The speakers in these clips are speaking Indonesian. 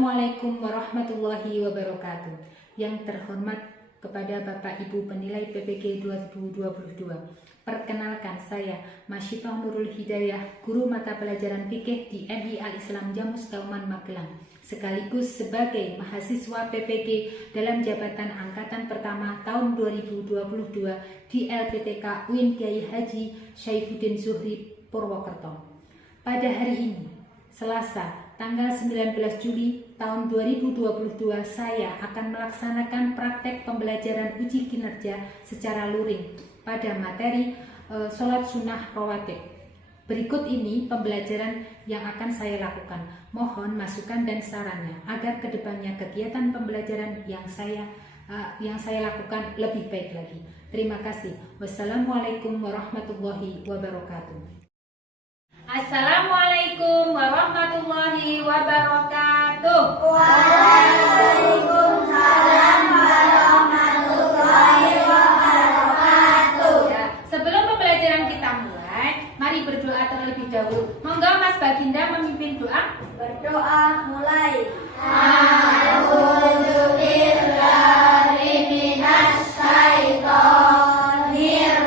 Assalamualaikum warahmatullahi wabarakatuh. Yang terhormat kepada Bapak Ibu penilai PPG 2022. Perkenalkan, saya Masyifah Nurul Hidayah, guru mata pelajaran fikih di MI Al-Islam Jamus Kauman Magelang, sekaligus sebagai mahasiswa PPG dalam jabatan angkatan pertama tahun 2022 di LPTK UIN Kiai Haji Syaifuddin Zuhri Purwokerto. Pada hari ini, Selasa, tanggal 19 Juli tahun 2022, saya akan melaksanakan praktek pembelajaran uji kinerja secara luring pada materi sholat sunnah rawatib. Berikut ini pembelajaran yang akan saya lakukan. Mohon masukan dan sarannya agar kedepannya kegiatan pembelajaran yang saya lakukan lebih baik lagi. Terima kasih. Wassalamualaikum warahmatullahi wabarakatuh. Assalamualaikum warahmatullahi wabarakatuh. Waalaikumsalam warahmatullahi wabarakatuh. Ya, sebelum pembelajaran kita mulai, mari berdoa terlebih dahulu. Monggo Mas Baginda memimpin doa. Berdoa mulai. A'udzubillahi minasy syaithanir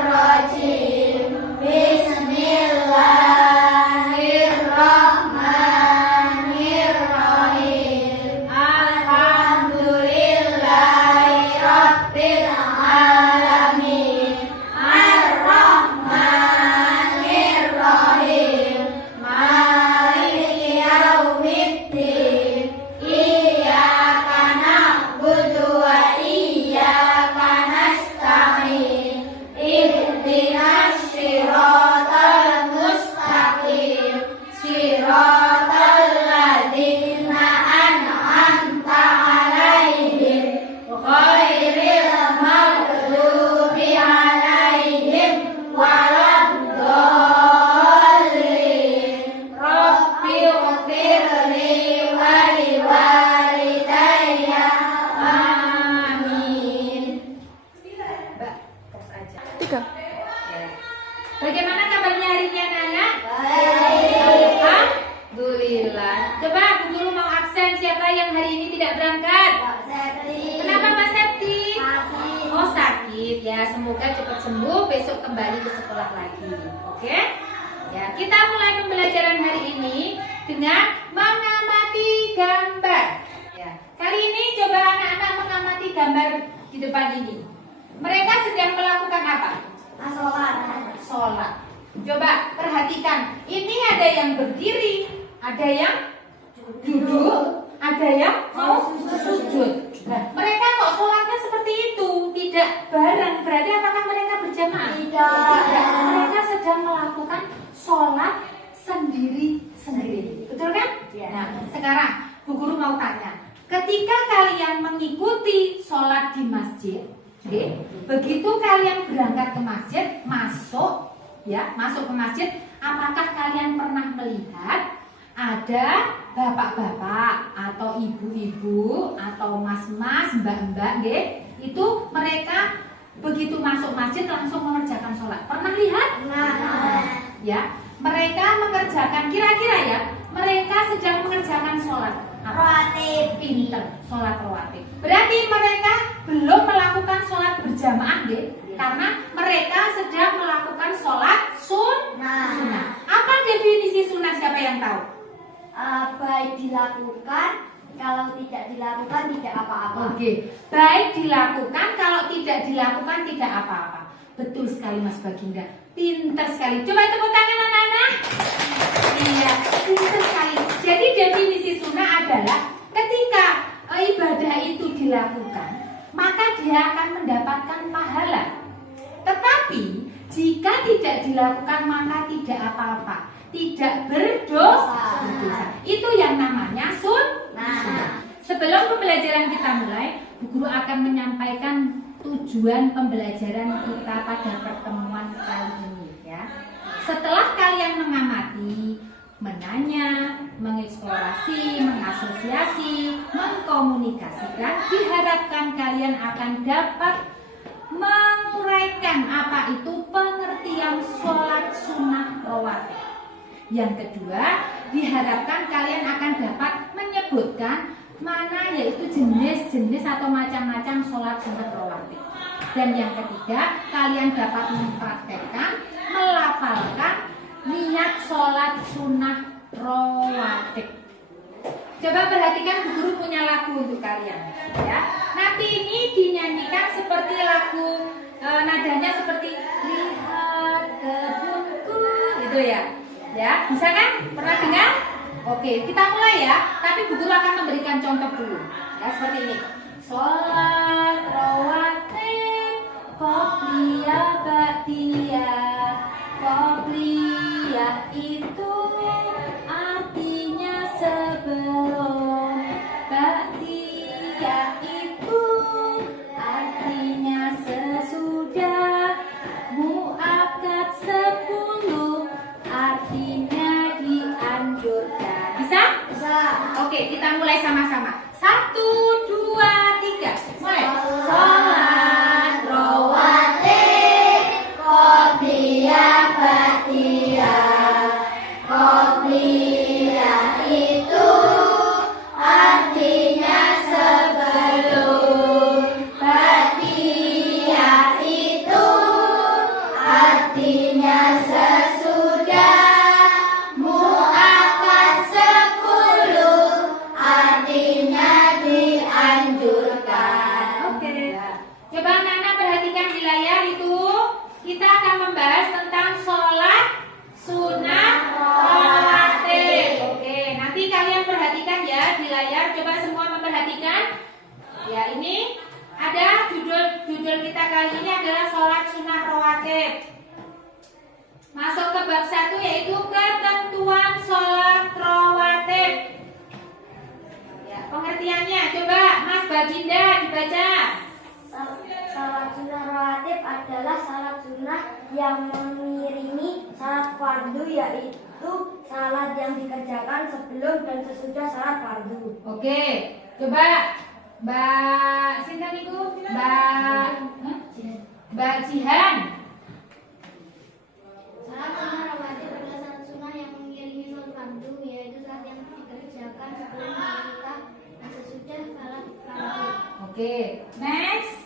rajim. Bismillahirrahmanirrahim. Alhamdulillahirabbil alamin. Ar-Rahmanirrahim. Maliki yaumiddin. Iyyaka na'budu wa iyyaka nasta'in. Ihdinas siratal mustaqim. Siratal ladzina an'amta 'alaihim ghairil maghdubi 'alaihim waladdallin. Rabbighfirli wa liwalidayya. Amin. Mbak, tos aja. 3. Bagaimana kabarnya hari ini anak-anak? Baik. Alhamdulillah. Coba Bu Guru mau absen, siapa yang hari ini tidak berangkat? Pak Septi. Kenapa Mbak Septi? Sakit. Oh, sakit ya. Semoga cepat sembuh, besok kembali ke sekolah lagi. Oke? Ya, kita mulai pembelajaran hari ini dengan mengamati gambar. Ya. Kali ini coba anak-anak mengamati gambar di depan ini. Mereka sedang melakukan apa? Sholat. Sholat. Coba perhatikan, ini ada yang berdiri, ada yang duduk, ada yang mau sujud. Nah, mereka kok sholatnya seperti itu, tidak bareng. Berarti apakah mereka berjamaah? Tidak. Mereka sedang melakukan sholat sendiri-sendiri. Betul kan? Nah, sekarang Bu Guru mau tanya, ketika kalian mengikuti sholat di masjid, begitu kalian berangkat ke masjid, masuk ke masjid, apakah kalian pernah melihat ada bapak-bapak atau ibu-ibu atau mas-mas, mbak-mbak, itu mereka begitu masuk masjid langsung mengerjakan sholat? Pernah lihat? Nah. Ya, mereka mengerjakan, kira-kira ya, mereka sedang mengerjakan sholat Rawatib. pinter, sholat rawatib. Berarti mereka belum melakukan sholat berjamaah, karena mereka sedang melakukan sholat sunnah. Apa definisi sunnah, siapa yang tahu? Baik dilakukan, kalau tidak dilakukan tidak apa-apa. Oke, baik dilakukan, kalau tidak dilakukan tidak apa-apa. Betul sekali Mas Baginda, pinter sekali. Coba tepuk tangan anak-anak. Iya, pinter sekali. Jadi definisi sunnah adalah ketika ibadah itu dilakukan, maka dia akan mendapatkan pahala. Tetapi jika tidak dilakukan maka tidak apa-apa, tidak berdosa. Itu yang namanya sunnah. Sebelum pembelajaran kita mulai, Bu Guru akan menyampaikan tujuan pembelajaran kita pada pertemuan kali ini ya. Setelah kalian mengamati, menanya, mengeksplorasi, mengasosiasi, mengkomunikasikan, diharapkan kalian akan dapat menguraikan apa itu pengertian sholat sunnah rawatib. Yang kedua, diharapkan kalian akan dapat menyebutkan mana yaitu jenis-jenis atau macam-macam sholat sunat rawatib. Dan yang ketiga, kalian dapat mempraktekkan, melafalkan niat sholat sunah rawatib. Coba perhatikan Bu Guru punya lagu untuk kalian, ya. Nanti ini dinyanyikan seperti lagu, nadanya seperti lihat kebunku, gitu ya. Ya, bisa kan? Pernah dengar? Oke, kita mulai ya. Tapi Bu Guru akan memberikan contoh dulu. Ya, seperti ini. Sholat rawatib, qobliyah ba'diyah. Qobliyah itu artinya sebelum, ba'diyah itu artinya sesudah, muakkad 10 artinya dianjurkan. Bisa? Bisa. Oke, kita mulai sama-sama. 1, 2, 3. Mulai. Sholat Rawatib, qobliyah ba'diyah. Qobliyah itu artinya sebelum, ba'diyah itu artinya sesudah, muakkad 10 artinya dianjurkan. Oke. Coba Nana perhatikan di layar itu. Kita akan membahas tentang sholat sunat rawatib. Oke, nanti kalian perhatikan ya di layar. Coba semua memperhatikan. Ya, ini ada judul kita kali ini adalah sholat sunat rawatib. Masuk ke bab 1 yaitu ketentuan sholat rawatib. Ya, pengertiannya coba Mas Baginda dibaca. Salat sunnah rawatib adalah salat sunnah yang mengiringi salat fardu, yaitu salat yang dikerjakan sebelum dan sesudah salat fardu. Oke, coba Mbak Sinta niku, Mbak Jihan. Salat sunnah rawatib adalah salat sunnah yang mengiringi salat fardu, yaitu salat yang dikerjakan sebelum dan sesudah salat fardu. Oke, next.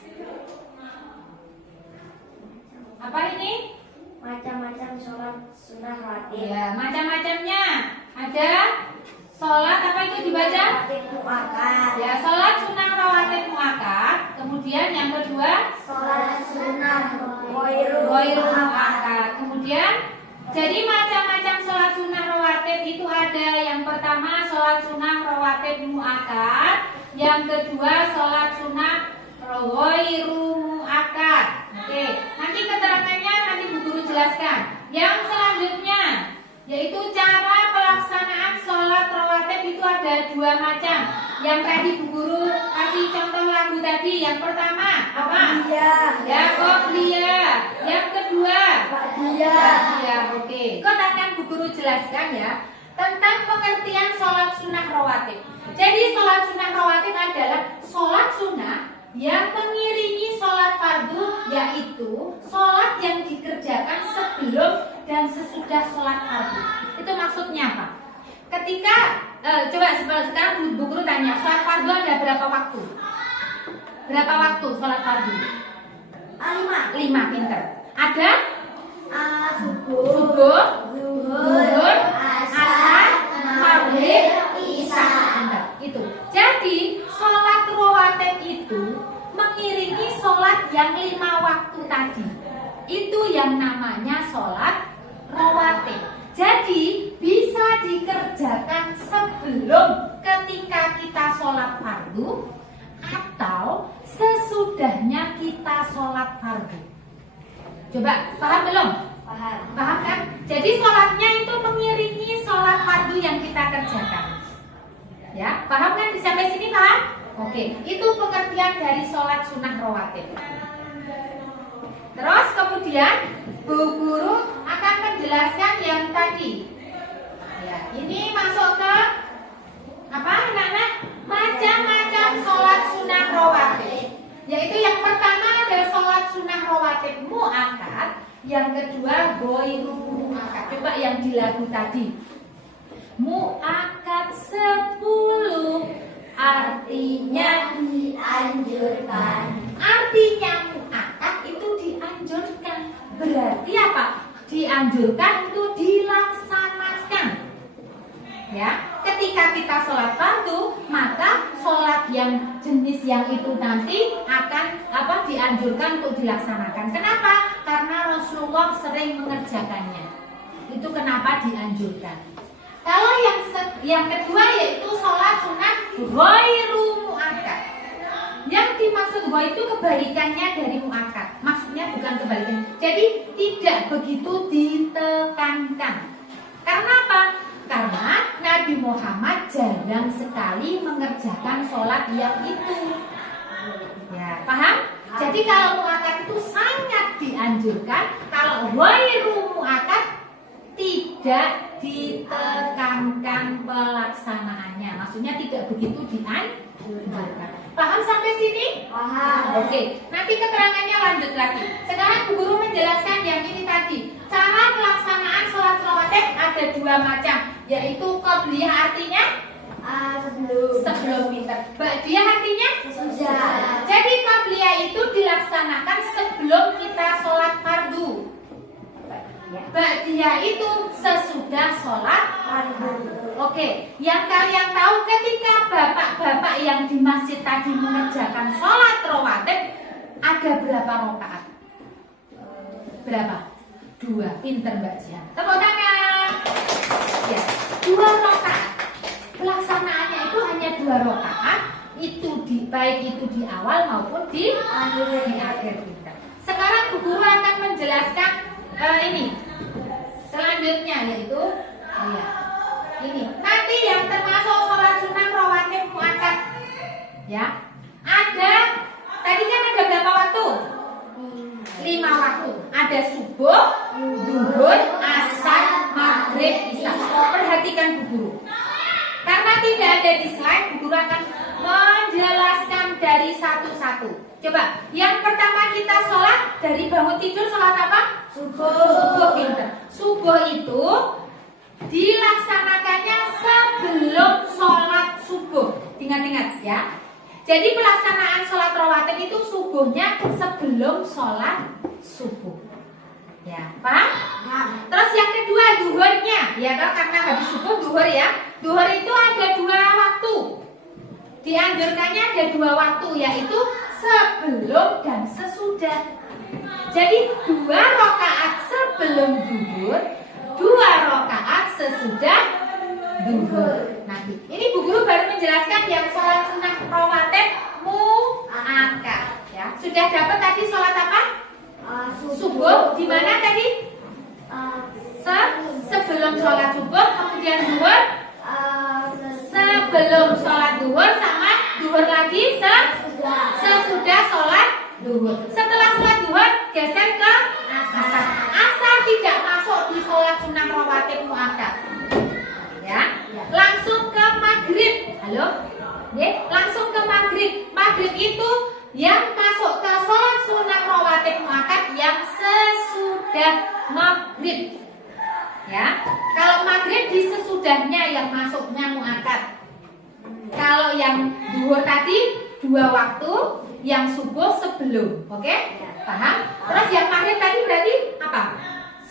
Apa ini? Macam-macam sholat sunnah rawatib. Ya, macam-macamnya. Ada sholat apa itu dibaca? Rawatib muakkad. Ya, sholat sunah rawatib muakkad. Kemudian yang kedua, Sholat sunnah ghairul muakkad. Kemudian, jadi macam-macam sholat sunah rawatib itu ada. Yang pertama sholat sunah rawatib muakkad. Yang kedua sholat sunah ghairul muakkad. Oke, nanti keterangannya nanti Bu Guru jelaskan. Yang selanjutnya yaitu cara pelaksanaan sholat rawatib itu ada 2 macam. Yang tadi Bu Guru kasih contoh lagu tadi. Yang pertama apa? Ya, qobliyah. Yang kedua ya, oke. Ikut akan Bu Guru jelaskan ya tentang pengertian sholat sunnah rawatib. Jadi sholat sunnah rawatib adalah sholat sunnah yang mengiringi sholat fardu, yaitu sholat yang dikerjakan sebelum dan sesudah sholat fardu. Itu maksudnya apa? Ketika coba sekarang Bu Guru tanya, sholat fardu ada berapa waktu? Berapa waktu sholat fardu? 5, pinter. Ada subuh, zuhur, asar, maghrib, isya. Pinter. Itu. Jadi sholat rawatib itu mengiringi sholat yang 5 waktu tadi. Itu yang namanya sholat rawatib. Jadi bisa dikerjakan sebelum ketika kita sholat fardu atau sesudahnya kita sholat fardu. Coba paham belum? Paham kan? Jadi sholatnya itu mengiringi sholat fardu yang kita kerjakan. Ya, paham kan? Sampai sini paham? Oke, itu pengertian dari sholat sunnah rawatib. Terus kemudian Bu Guru akan menjelaskan yang tadi. Ya, ini masuk ke apa, anak-anak? Macam-macam sholat sunnah rawatib. Yaitu yang pertama ada sholat sunnah rawatib muakkad, yang kedua ghairul muakkad. Coba yang di lagu tadi. Muakkad 10 Artinya dianjurkan. Artinya muakkad itu dianjurkan. Berarti apa? Dianjurkan untuk dilaksanakan. Ya, ketika kita sholat fardu, maka sholat yang jenis yang itu nanti akan dianjurkan untuk dilaksanakan. Kenapa? Karena Rasulullah sering mengerjakannya. Itu kenapa dianjurkan. Kalau yang kedua yaitu sholat sunat ghairu muakkad. Yang dimaksud ghairu itu kebalikannya dari muakkad. Maksudnya bukan kebalikan. Jadi tidak begitu ditekankan. Karena apa? Karena Nabi Muhammad jarang sekali mengerjakan sholat yang itu. Ya, paham? Jadi kalau muakkad itu sangat dianjurkan. Kalau ghairu muakkad tidak ditekankan pelaksanaannya. Maksudnya tidak begitu dianjurkan. Paham sampai sini? Paham. Oke, nanti keterangannya lanjut lagi. Sekarang Bu Guru menjelaskan yang ini tadi. Cara pelaksanaan sholat rawatib ada dua macam, yaitu qobliyah artinya sebelum pinter, ba'diyah artinya Sesudah. Jadi qobliyah itu dilaksanakan sebelum kita sholat fardu. Ba'diyah itu sesudah sholat fardu. Oke, yang kalian tahu ketika bapak-bapak yang di masjid tadi mengerjakan sholat rawatib ada berapa rakaat? Berapa? 2. Pinter Mbak Jian. Tepuk tangan. Ya, 2 rakaat. Pelaksanaannya itu hanya 2 rakaat. Itu baik itu di awal maupun di akhir pinter. Sekarang Bu Guru akan menjelaskan ini selanjutnya yaitu ini nanti yang termasuk sholat sunat rawatib muakkad ya. Ada tadi kan ada berapa waktu? 5 waktu. Ada subuh, zuhur, asar, maghrib, isya. Perhatikan Bu Guru. Karena tidak ada di slide, Bu Guru akan menjelaskan dari satu-satu. Coba, yang pertama kita sholat dari bangun tidur sholat apa? Subuh pinter. Subuh itu dilaksanakannya sebelum sholat subuh. Ingat-ingat ya. Jadi pelaksanaan sholat rawatib itu subuhnya sebelum sholat subuh. Ya, paham? Terus yang kedua duhurnya, ya kan? Karena habis subuh duhur ya. Duhur itu ada 2 waktu. Dianjurkannya ada 2 waktu, yaitu sebelum dan sesudah. Jadi 2 rakaat sebelum duhur, 2 rakaat sesudah duhur. Nanti ini Bu Guru baru menjelaskan yang sholat sunat rawatib muakkad. Ya, sudah dapat tadi sholat apa? Subuh. Di mana tadi? Sebelum sholat subuh, kemudian duhur. Sebelum sholat duhur sama duhur lagi sesudah sholat duhur. Setelah sholat duhur geser ke asar. Asar tidak masuk di sholat sunat rawatib muakkad. Ya, langsung ke maghrib. Halo? Ya, langsung ke maghrib. Maghrib itu yang masuk ke sholat sunat rawatib muakkad yang sesudah maghrib. Ya, kalau maghrib di sesudahnya yang masuknya muakkad. Kalau yang duhur tadi 2 waktu, yang subuh sebelum. Oke? Paham? Terus yang maghrib tadi berarti apa?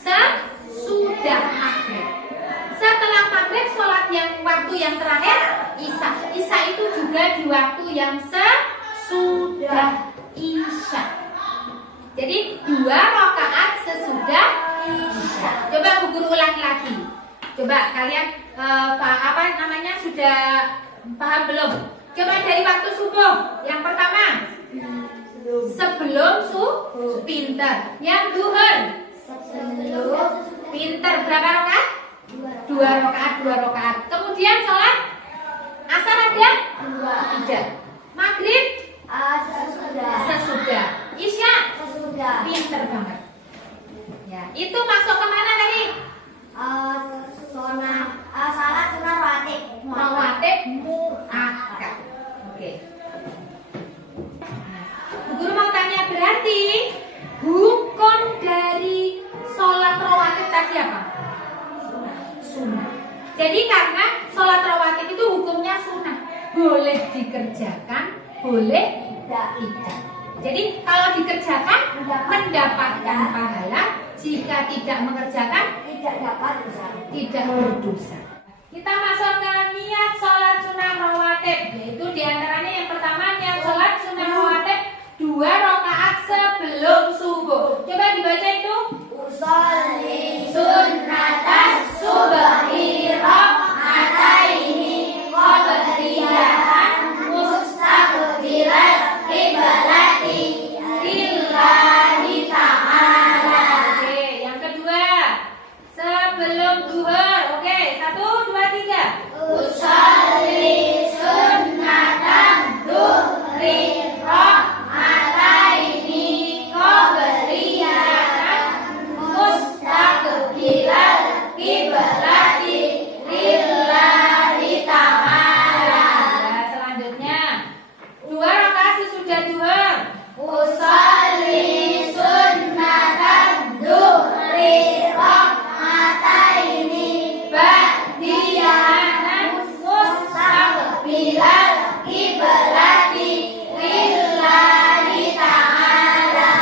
Sesudah maghrib. Setelah maghrib sholat yang waktu yang terakhir isya. Isya itu juga di waktu yang sesudah isya. Jadi 2 rakaat sesudah isya. Coba Bu Guru ulangi lagi. Coba kalian sudah paham belum? Coba dari waktu subuh. Yang pertama sebelum pinter. Yang duhur Sebelum pinter berapa rakaat? 2 rakaat. Kemudian sholat asar ada? 3. Maghrib sesudah. Isya pinter banget. Ya, itu masuk kemana tadi? salat sunat rawatib muakkad. Oke. Bu Guru mau tanya, berarti hukum dari sholat rawatib tadi apa? Sunnah. Jadi karena sholat rawatib itu hukumnya sunnah. boleh dikerjakan, boleh Tidak. tidak. Jadi kalau dikerjakan mendapatkan pahala, jika tidak mengerjakan Tidak dapat dosa. tidak berdosa. Kita masuk ke niat sholat sunnah rawatib, yaitu diantaranya yang pertama niat sholat sunnah rawatib 2 rakaat sebelum subuh. Coba dibaca itu. Usolli sunnatas subhi rak'ataini qabliyatan mustaqbilal qiblati lillahi ta'ala. Oke, yang kedua sebelum duhur. Oke, 1, 2, 3. Usolli sunnatan duhri rak'ataini qabliyatan mustaqbilal qiblati lillahi ta'ala. Nah, selanjutnya 2 rakaat sesudah duhur. Usolli sunnatan duhri rak'ataini ba'diyatan mustaqbilal qiblati lillahi ta'ala.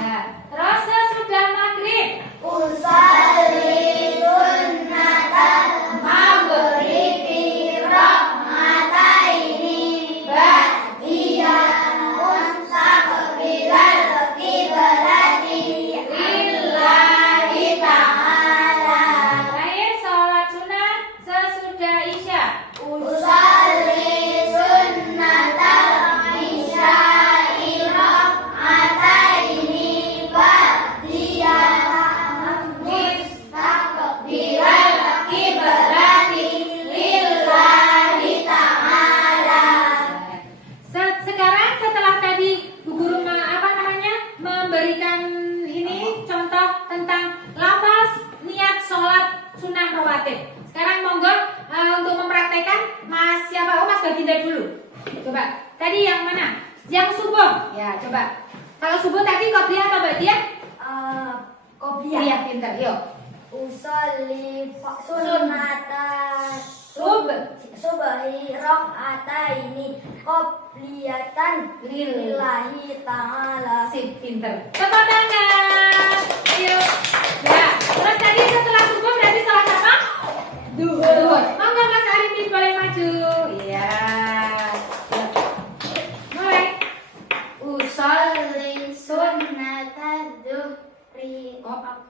Ya. Terus sesudah maghrib. Usolli sunnatan maghribi rak'ataini ba'diyatan mustaqbilal qiblati lillahi ta'ala. Terakhir sholat sunnah sesudah isya. Usolli sunnatal isya'i rak'ataini ba'diyatan mustaqbilal qiblati lillahi ta'ala. Sekarang setelah tadi Bu Guru memberikan ini contoh tentang lafaz niat sholat sunnah rawatib. Sekarang monggo untuk mempraktekkan Mas siapa? Oh, Mas Baginda dulu. Coba. Tadi yang mana? Yang subuh. Ya, coba. Kalau subuh tadi qobliyah atau ba'diyah? Qobliyah. Iya, pintar. Yuk. Usolli sunnatas Subhi rak'ataini qobliyatan lillahi ta'ala. Sip, pinter. Tepuk tangan. Ayo. Ya, terus tadi setelah subuh berarti salat apa? Duhur. Monggo Mas Arifin boleh maju. Iya. Mulai. Usolli sunnatan duhri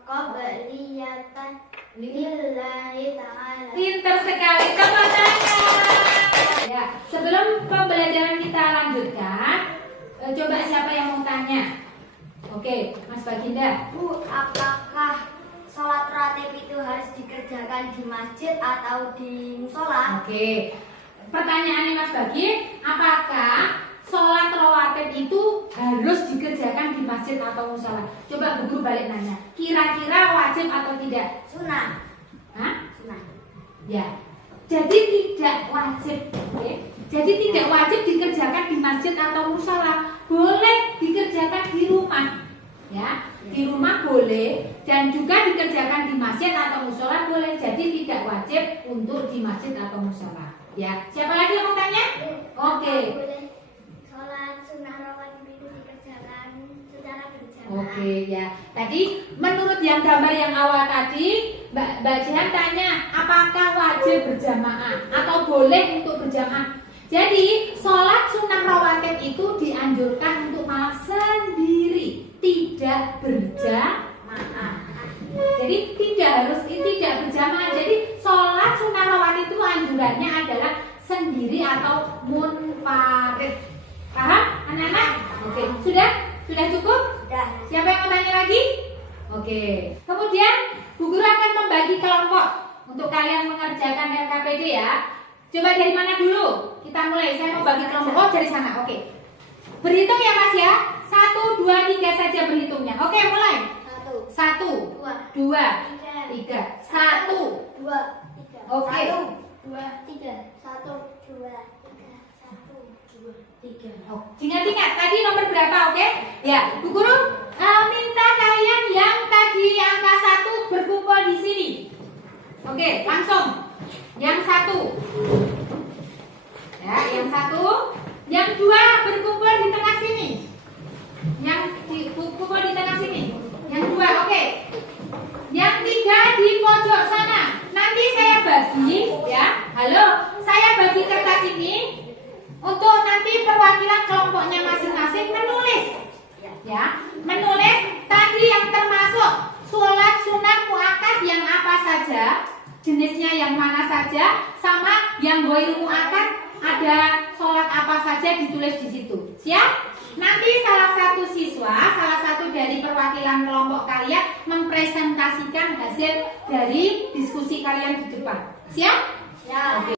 qabliyatan lillahi ta'ala. Pinter sekali. Tepuk tangan. Ya, sebelum pembelajaran kita lanjutkan, coba siapa yang mau tanya? Oke, Mas Baginda. Bu, apakah sholat rawatib itu harus dikerjakan di masjid atau di musola? Oke, pertanyaannya Mas Bagi, apakah sholat rawatib itu harus dikerjakan di masjid atau musola? Coba Bu Guru balik nanya, kira-kira wajib atau tidak? Sunnah. Hah? Sunnah. Ya, jadi tidak wajib. Oke? Jadi tidak wajib dikerjakan di masjid atau musola, boleh dikerjakan di rumah. Ya, di rumah boleh dan juga dikerjakan di masjid atau musola boleh. Jadi tidak wajib untuk di masjid atau musola. Ya, siapa lagi yang mau tanya? Oke. Boleh sholat sunnah rawatib itu dikerjakan secara berjamaah. Oke ya. Tadi menurut yang gambar yang awal tadi, Mbak Jihan tanya apakah wajib berjamaah atau boleh untuk berjamaah. Jadi sholat sunnah rawatib itu dianjurkan untuk malam sendiri, tidak berjamaah. Jadi tidak berjamaah. Jadi sholat sunnah rawatib itu anjurannya adalah sendiri atau munfarid. Paham anak-anak? Oke, sudah cukup? Dan Siapa yang mau tanya lagi? Oke. Kemudian Bu Guru akan membagi kelompok untuk kalian mengerjakan LKPD ya. Coba dari mana dulu? Kita mulai. Saya mau bagi kelompok. Oh, dari sana. Oke. Berhitung ya Mas ya. 1, 2, 3 saja berhitungnya. Oke, mulai. 1, 2, 3, 1. 2, 3. Oke. 1, 2, 3. 1, 2, 3. 1, 2, 3. Oh, ingat-ingat tadi nomor berapa, oke? Ya, Bu Guru minta kalian yang tadi angka 1 berkumpul di sini. Oke, langsung. Yang 1. Ya, yang satu, yang dua berkumpul di tengah sini. Berkumpul di tengah sini. Yang dua, oke. Yang tiga di pojok sana. Nanti saya bagi, ya. Halo, saya bagi kertas ini untuk nanti perwakilan kelompoknya masing-masing menulis. Ya, menulis tadi yang termasuk sholat sunat muakkad yang apa saja, jenisnya yang mana saja, sama yang ghairul muakkad ada sholat apa saja ditulis di situ. Siap? Nanti salah satu siswa, salah satu dari perwakilan kelompok kalian mempresentasikan hasil dari diskusi kalian di depan. Siap? Ya. Oke.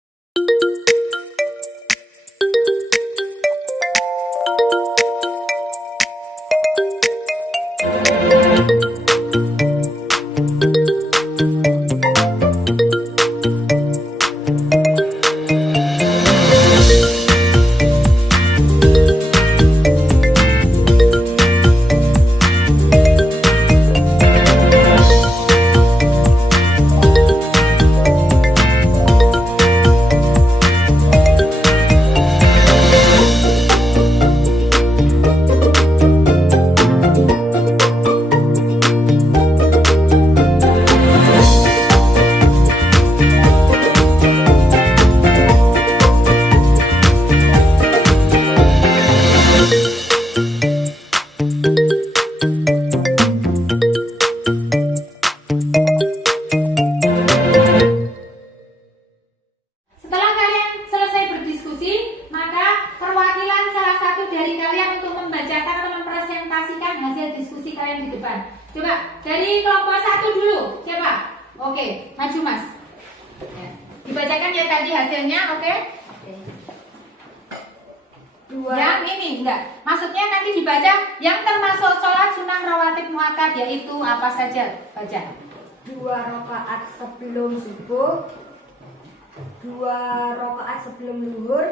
Setelah kalian selesai berdiskusi, maka perwakilan salah satu dari kalian untuk membacakan atau mempresentasikan hasil diskusi kalian di depan. Coba dari kelompok satu dulu, siapa? Oke, maju mas. Ya. Dibacakan ya tadi hasilnya, oke? Dua. Yang ini enggak. Maksudnya nanti dibaca yang termasuk sholat sunnah rawatib muakkad yaitu apa saja? Baca. 2 rakaat sebelum subuh, 2 rakaat sebelum zuhur,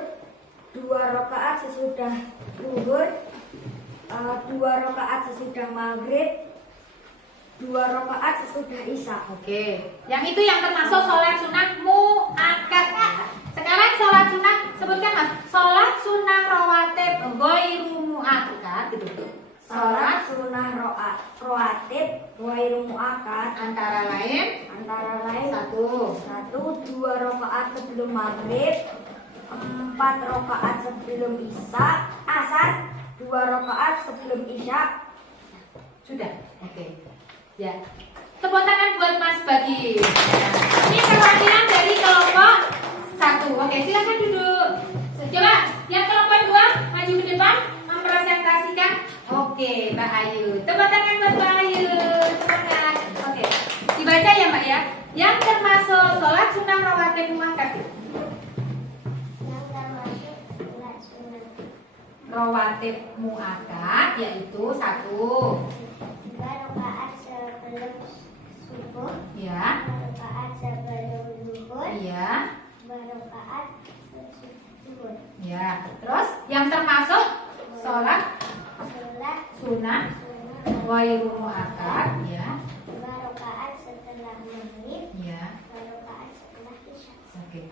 2 rakaat sesudah zuhur, 2 rakaat sesudah maghrib, 2 rakaat sesudah isya. Oke. Yang itu yang termasuk sholat sunnah muakkad. Sekarang sholat sunnah, sebutkan mas. Sholat sunnah rawatib ghairul muakkad gitu. Sholat sunnah rawatib ghairul muakkad Antara lain satu, 2 rakaat sebelum maghrib, 4 rakaat sebelum asar, 2 rakaat sebelum isya. Sudah. Oke. Ya. Tepuk tangan buat Mas Bagi. Ini perwakilan dari kelompok 1. Oke, silakan duduk. Coba yang kelompok 2 maju ke depan mempresentasikan. Oke, Mbak Ayu. Tepuk tangan buat Mbak Ayu. Semangat. Oke. Dibaca ya, Mbak ya. Yang termasuk sholat sunnah rawatib muakkad. Yang termasuk sholat sunnah Rawatib muakkad yaitu 1. 2 rakaat sebelum subuh, Ya. 2 rakaat sebelum zuhur, Iya. 2 rakaat sesudah zuhur. Ya. Terus yang termasuk sholat Sholat sunnah sunnah ghairul muakkad ya. 2 rakaat setelah maghrib, Ya. 2 rakaat setelah isya. Oke.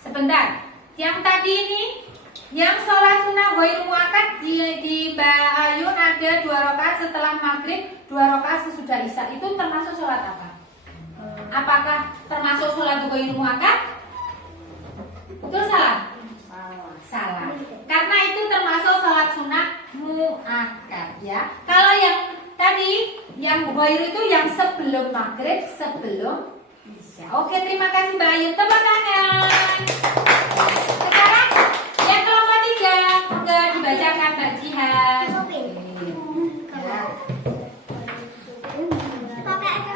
Sebentar. Yang tadi ini yang sholat sunnah ghairul muakkad di Mbak Ayu ada 2 rakaat setelah maghrib, 2 rakaat sesudah isya. Itu termasuk sholat apa? Apakah termasuk sholat ghairul muakkad? Betul salah? Salah. Karena itu termasuk sholat sunnah muakkad ya. Kalau yang tadi yang ghair itu yang sebelum maghrib, sebelum isya. Oke, terima kasih Mbak Ayu. Tepuk tangan. Sekarang yang kelompok 3 enggak dibacakan Mbak Jihan. Ya.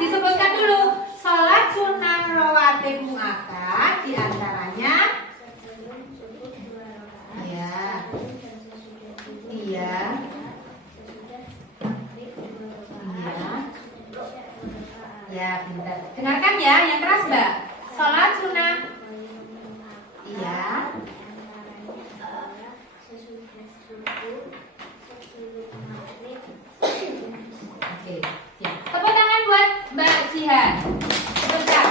Disebutkan dulu sholat sunnah rawatib muakkad diantaranya. Ya. Iya. Iya. Ya, pintar. Dengarkan ya, yang keras Mbak. Sholat sunnah. Iya. Oke. Ya. Tepuk tangan buat Mbak Jihan. Sebentar.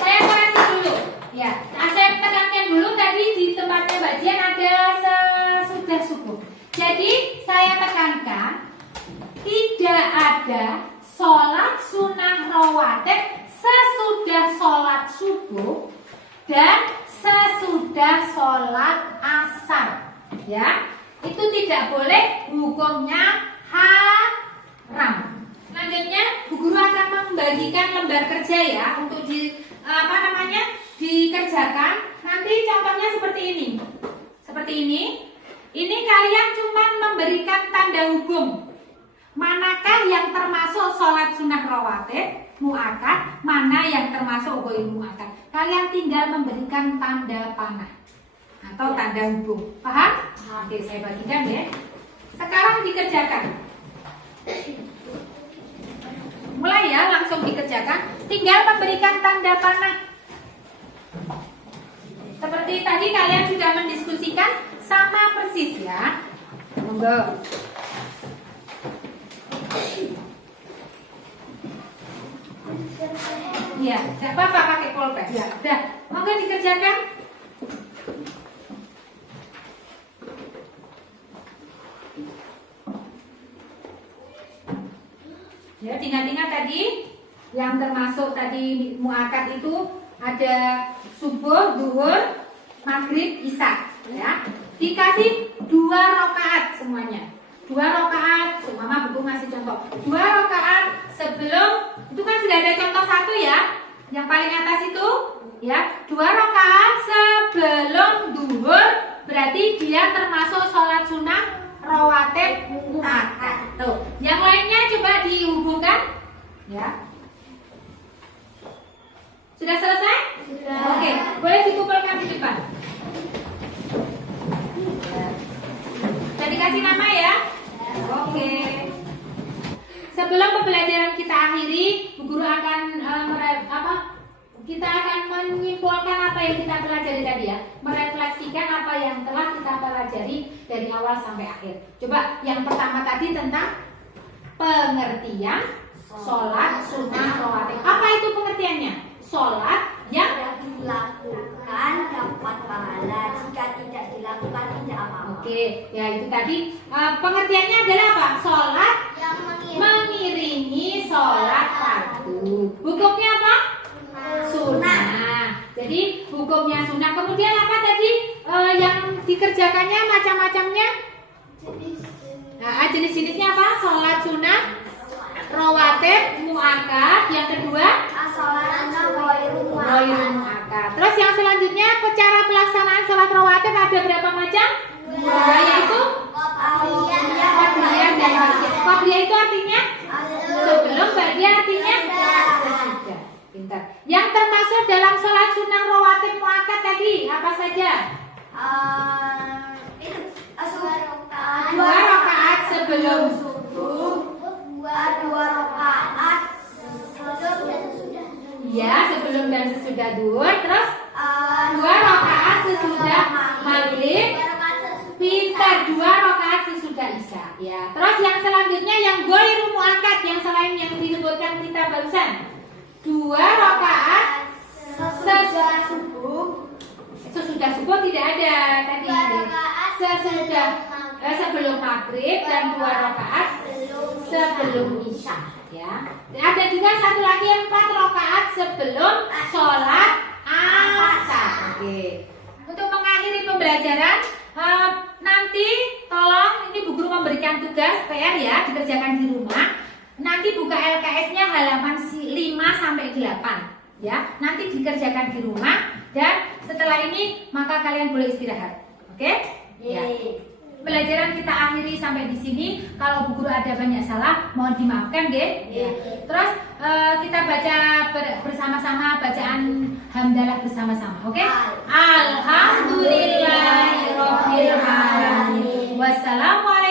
Saya koreksi dulu. Ya. Nah, saya tekankan dulu tadi di tempat tidak ada sholat sunnah rawatib sesudah sholat subuh dan sesudah sholat asar. Ya, itu tidak boleh, hukumnya haram. Selanjutnya, Bu Guru akan membagikan lembar kerja ya untuk dikerjakan. Nanti contohnya seperti ini. Seperti ini. Ini kalian cuma memberikan tanda hubung. Manakah yang termasuk sholat sunnah rawatib muakkad, mana yang termasuk ghair muakkad. Kalian tinggal memberikan tanda panah atau tanda hubung. Paham? Oke, saya bagikan ya. Sekarang dikerjakan. Mulai ya, langsung dikerjakan. Tinggal memberikan tanda panah. Seperti tadi kalian sudah mendiskusikan, sama persis ya. Monggo. Ya, siapa pakai pulpen? Ya, udah. Monggo dikerjakan. Ya, ingat-ingat tadi yang termasuk tadi muakkad itu ada subuh, zuhur, maghrib, isya. Ya, dikasih 2 rakaat semuanya. 2 rakaat, Mama buku ngasih contoh. 2 rakaat sebelum, itu kan sudah ada contoh 1 ya. Yang paling atas itu ya, 2 rakaat sebelum zuhur, berarti dia termasuk sholat sunnah rawatib muakkad. Tuh, yang lainnya coba dihubungkan ya. Sudah selesai? Sudah. Oke, boleh dikumpulkan di depan. Sudah dikasih nama ya? Oke. Sebelum pembelajaran kita akhiri, Bu Guru akan kita akan menyimpulkan apa yang kita pelajari tadi ya, merefleksikan apa yang telah kita pelajari dari awal sampai akhir. Coba yang pertama tadi tentang pengertian sholat sunnah rawatib. Apa itu pengertiannya? Sholat yang dilakukan dapat pahala, jika tidak dilakukan tidak apa-apa. Oke, ya itu tadi pengertiannya adalah apa? Sholat Yang mengiringi sholat fardu. Hukumnya apa? Sunnah. Jadi hukumnya sunnah. Kemudian apa tadi yang dikerjakannya macam-macamnya? Nah, jenis-jenisnya apa? Sholat sunnah, rawatib, muakkad. Yang kedua, sholat ghair muakkad. Terus yang selanjutnya, cara pelaksanaan sholat rawatib ada berapa macam? Dua, yaitu qabliyah dan ba'diyah. Qabliyah itu artinya sebelum, ba'diyah artinya sesudah. Pintar. Yang termasuk dalam sholat sunnah rawatib muakkad tadi apa saja? 2 rakaat sebelum subuh, 2 rakaat ya, sebelum dan sesudah zuhur. Terus 2 rakaat sesudah maghrib, pintar 2 rakaat sesudah isya ya. Terus yang selanjutnya yang ghair muakkad, yang selain yang disebutkan kita barusan, 2 rakaat sesudah subuh tidak ada tadi. Sesudah sebelum maghrib dan 2 rakaat sebelum isya ya. Dan ada juga satu lagi 4 rakaat sebelum sholat asar. Oke. Untuk mengakhiri pembelajaran, nanti tolong ini Bu Guru memberikan tugas PR ya, dikerjakan di rumah. Nanti buka LKS-nya halaman 5 sampai 8 ya. Nanti dikerjakan di rumah dan setelah ini maka kalian boleh istirahat. Oke? Ya. Pembelajaran kita akhiri sampai di sini. Kalau Bu Guru ada banyak salah, mohon dimaafkan, nggih. Ya. Terus kita baca bersama-sama bacaan hamdalah bersama-sama. Oke? Alhamdulillahirabbil alamin. Wassalamualaikum